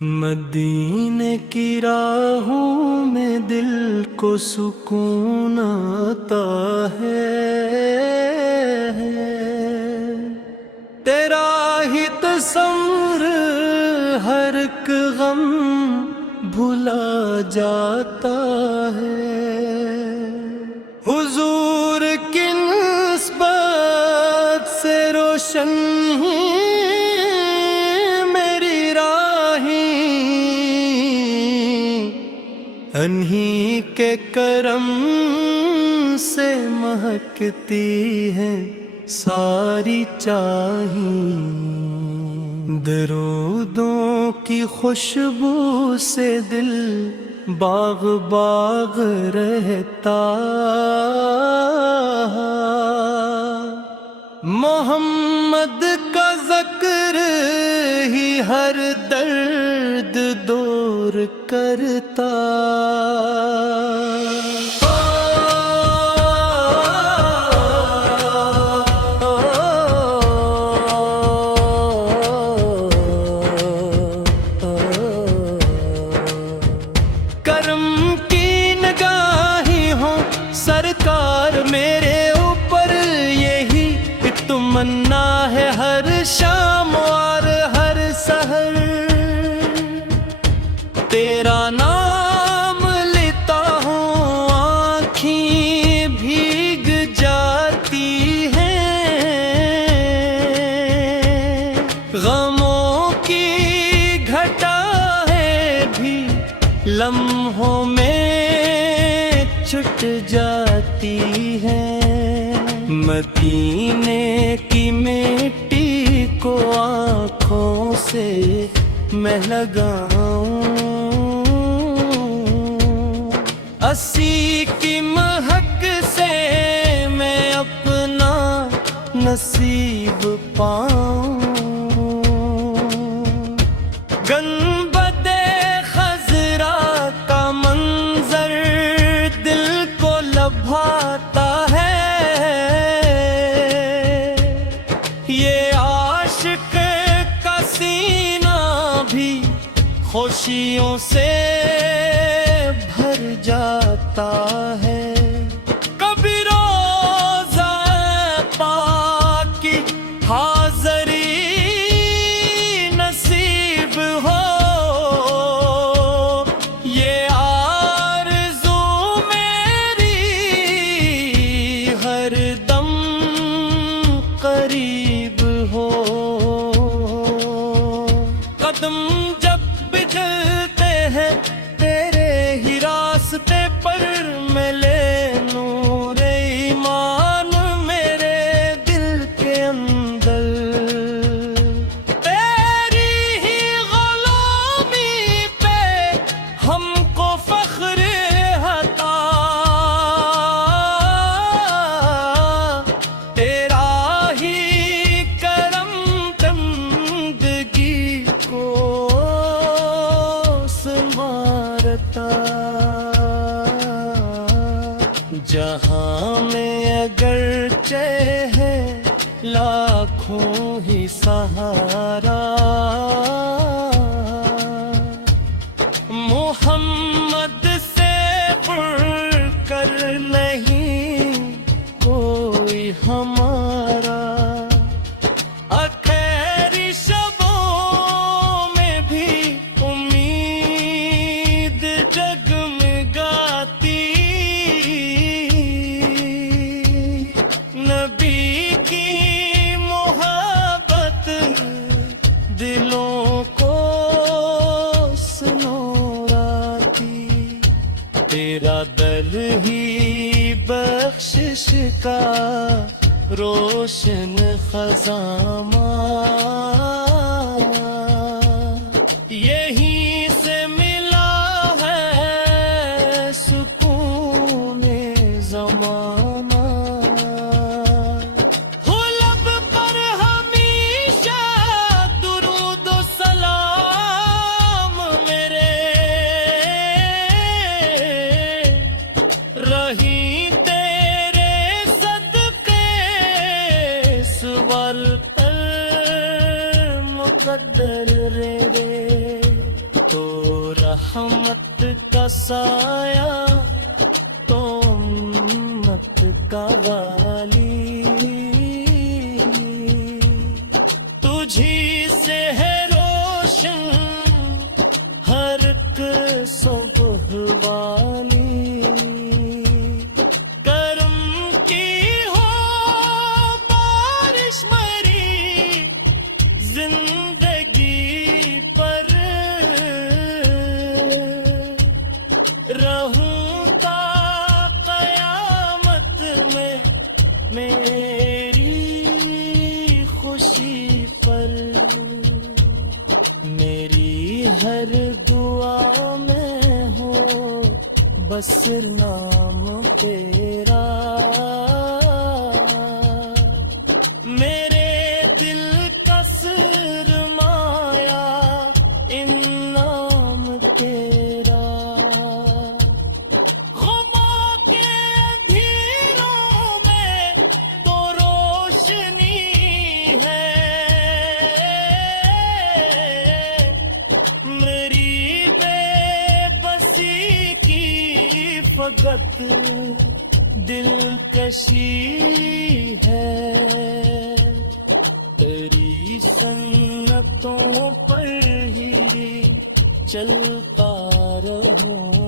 مدینے کی راہوں میں دل کو سکون آتا ہے، تیرا ہی تصور ہر ایک غم بھلا جاتا ہے۔ حضور کی نسبت سے روشن ہی انہی کے کرم سے مہکتی ہیں ساری چاہیں، درودوں کی خوشبو سے دل باغ باغ رہتا، محمد کا ذکر ہی ہر درد دور کرتا۔ کرم کی نگاہیں ہوں سرکار میرے اوپر، یہی تمنا ہے ہر شام اور ہر سحر، تیرا نام لیتا ہوں آنکھیں بھیگ جاتی ہیں، غموں کی گھٹا ہے بھی لمحوں میں چھٹ جاتی ہے، مدینے کی مٹی کو آنکھوں سے میں لگاؤں، اسی کی مہک سے میں اپنا نصیب پاؤں، گنبد خضرا کا منظر دل کو لبھاتا ہے، یہ عاشق کا سینہ بھی خوشیوں سے بھر جاتا ہے، کبھی روزہ پاک کی حاضری نصیب ہو، یہ آرزو میری ہر دم قریب ہو، قدم جب بچلتے ہیں تیرے ہی راستے پر، میں لے نور ایمان میرے دل کے اندر، تیری ہی غلامی پہ ہم کو فخر عطا، تیرا ہی کرم بندگی کو سنوارتا، جہاں میں اگرچہ ہے لاکھوں ہی سہارا، محمد سے بڑھ کر نہیں کوئی ہمارا، آخری شبوں میں بھی امید جگمگاتی، نبی کی محبت دلوں کو سنوراتی، تیرا در ہی بخشش کا روشن خزانہ، یہیں سے ملا ہے سکون زمانہ، ہو لب پر ہمیشہ درود و سلام میرے، رہی تیرے صدقے سور پر رحمت کا سایہ تو امت کا والی، تجھی سے ہے روشن ہر ایک صبح والی، کرم کی ہو بارش مری زندگی پر، رہوں تا قیامت میں میری خوشی پر، میری ہر دعا میں ہو بس نام تیرا، میرے دل کا سرمایہ ان نام تیرا، خدا کے اندھیروں میں تو روشنی ہے، میری بے بسی کی فقط دلکشی ہے، تیری سنتوں پر ہی چلتا رہوں